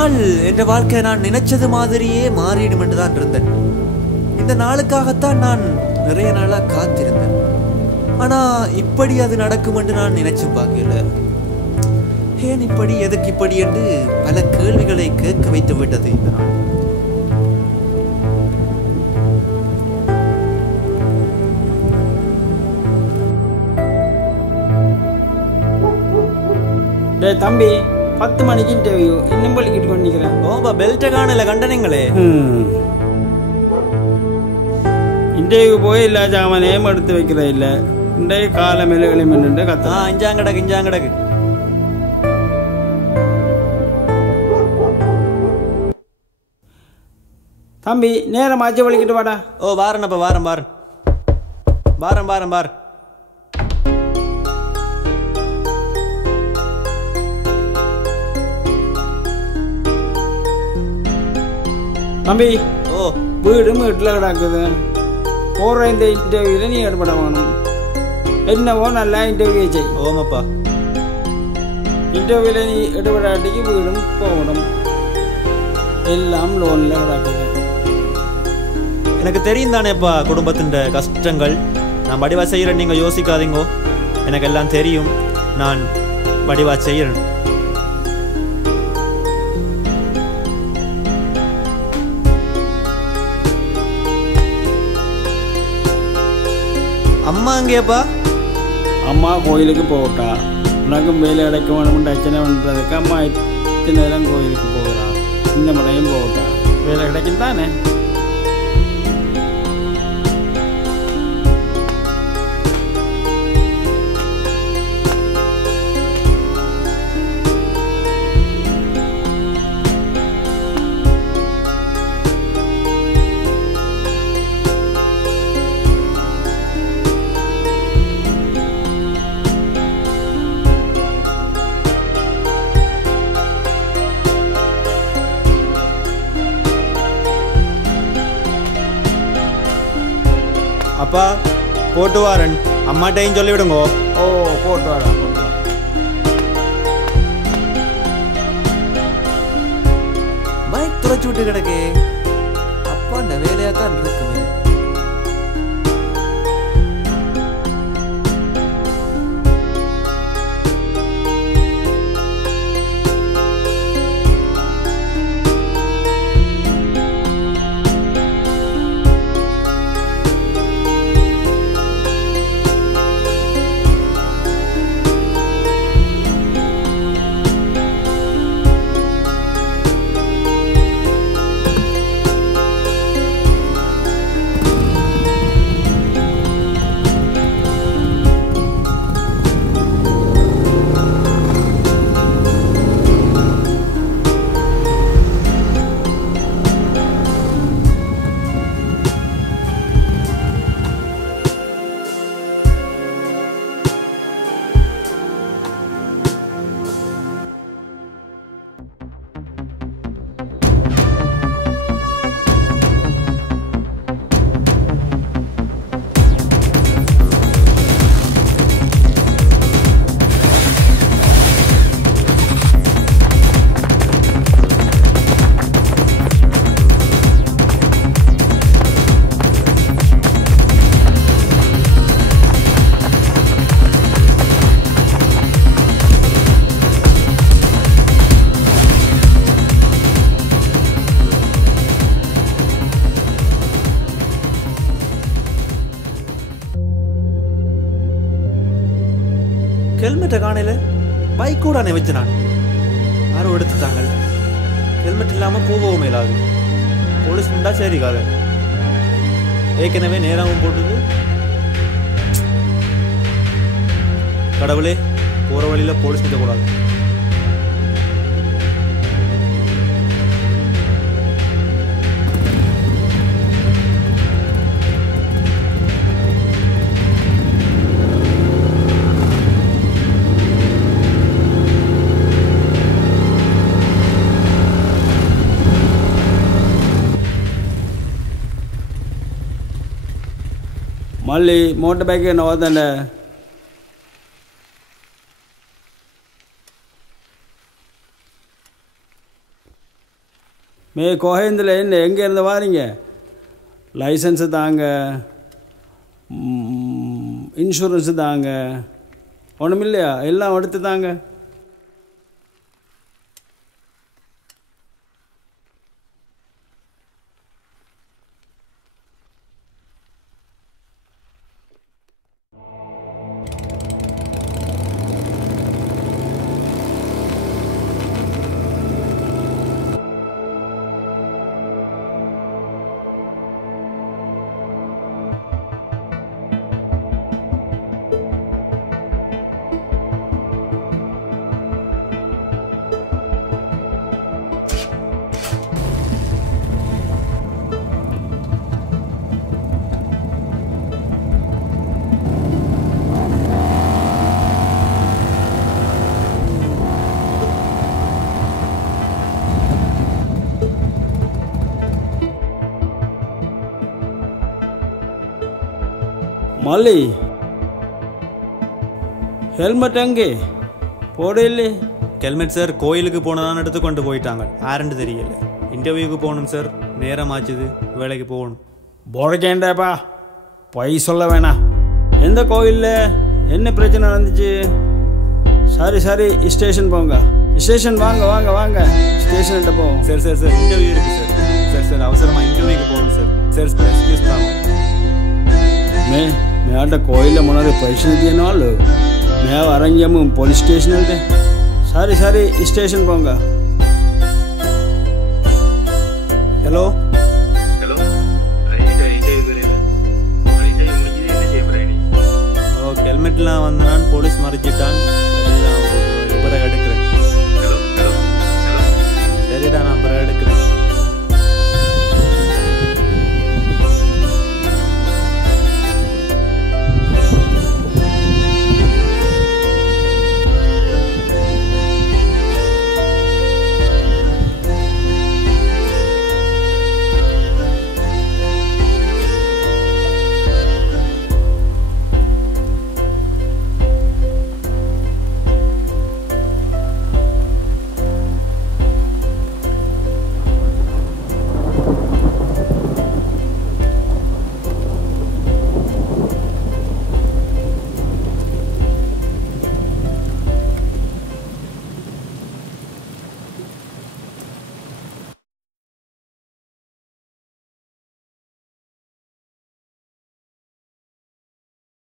நாள் என்ற வாழ்க்கை நான் நினைச்சது மாதிரியே மாறிடும் என்று தான் இருந்தேன். இந்த நாளுக்காகத்தான் நான் நிறைய நாளாக காத்திருந்தேன். ஆனால் இப்படி அது நடக்கும் என்று நான் நினைச்சும் பார்க்கல. ஏன் இப்படி, எதுக்கு இப்படி என்று பல கேள்விகளை கேட்க வைத்து விட்டது இந்த நாள். தம்பி 10 மணிக்கு இன்டர்வியூ இன்னும் பள்ளிக்கிட்டு கொண்டிருக்கிறேன். ஓபா பெல்ட்டை காணல கண்டனங்களே. இன்டர்வியூ போய் இல்லை ஜாம நேம் எடுத்து வைக்கிற இல்லை இன்றைய கால மேலே மின்னு கத்தா இஞ்சாங்கடக்கு இஞ்சாங்கடக்கு. தம்பி நேரம் ஆச்சு வலிக்கிட்டு வாடா. ஓ வாரனப்பா வாரம் வாரம் வாரம் வாரம் வாரம். தம்பி ஓ வீடும் வீட்டில் கிடக்குது. போகிற இந்த இன்டர்வியூவில் நீ ஈடுபட வேணும். என்னவோ நல்லா இன்டர்வியூ செய். ஓமப்பா. இன்டர்வியூவில் நீ ஈடுபடாட்டிக்கு வீடும் போகணும். எல்லாம் லோனில் கிடக்குது. எனக்கு தெரியும் தானேப்பா குடும்பத்தின் கஷ்டங்கள். நான் வடிவா செய்கிறேன், நீங்கள் யோசிக்காதீங்கோ. எனக்கு எல்லாம் தெரியும், நான் வடிவா செய்கிறேன். அம்மா அங்கேப்பா? அம்மா கோயிலுக்கு போகட்டா. உனக்கும் வேலை அடைக்க வேணும்னு அச்சனை பண்ணுறதுக்கு அம்மா இத்தனை நேரம் கோயிலுக்கு போகிறான். இந்த முறையும் போகட்டா, வேலை கிடைக்கும் தானே. அப்பா போட்டு வாரன், அம்மாட்டையும் சொல்லிவிடுங்கோ. ஓ போட்டு வாடா போட்டு வா. பைக் துளைச்சு விட்டு கிடக்கே. அப்பா இந்த வேலையா தான் இருக்குமே. ஹெல்மெட்டை காணையில் பைக் கூட வச்சு நான் யாரும் எடுத்துட்டாங்க. ஹெல்மெட் இல்லாமல் போகவும் மேலாது. போலீஸ் முண்டா சரி காது. ஏற்கனவே நேராகவும் போட்டுது. கடவுளே, போகிற வழியில் போலீஸ் நிற்கக்கூடாது. మళ్ళీ మోటార్ బైక్ నవ్వదండి. கோஹேந்தில் என்ன எங்கே இருந்து வாரீங்க? லைசன்ஸு தாங்க, இன்சூரன்ஸு தாங்க, ஒன்றும் இல்லையா? எல்லாம் எடுத்து தாங்க. மல்லி, ஹெல்மெட் எங்கே போடல? ஹெல்மெட் சார் கோயிலுக்கு போனதான் எடுத்து கொண்டு போயிட்டாங்க. யாருன்னு தெரியல. இன்டர்வியூக்கு போகணும் சார், நேரம் ஆச்சுது, வேலைக்கு போகணும். போடக்கேண்டாப்பா, பொய் சொல்ல வேணாம். எந்த கோயிலில் என்ன பிரச்சனை நடந்துச்சு? சரி ஸ்டேஷன் போங்க. ஸ்டேஷன் வாங்க வாங்க வாங்க, ஸ்டேஷன்கிட்ட போவோம். சரி சார் சார் இன்டர்வியூ இருக்குது சார். சார் அவசரமாக இன்டர்வியூக்கு போகணும் சார். சார் எக்ஸ்கியூஸ் தாங்க. मैं आटा कोयल मुनारे पैसे दिए ना लो मैं आरंगे हम पुलिस स्टेशन है सारी स्टेशन पाऊंगा. हेलो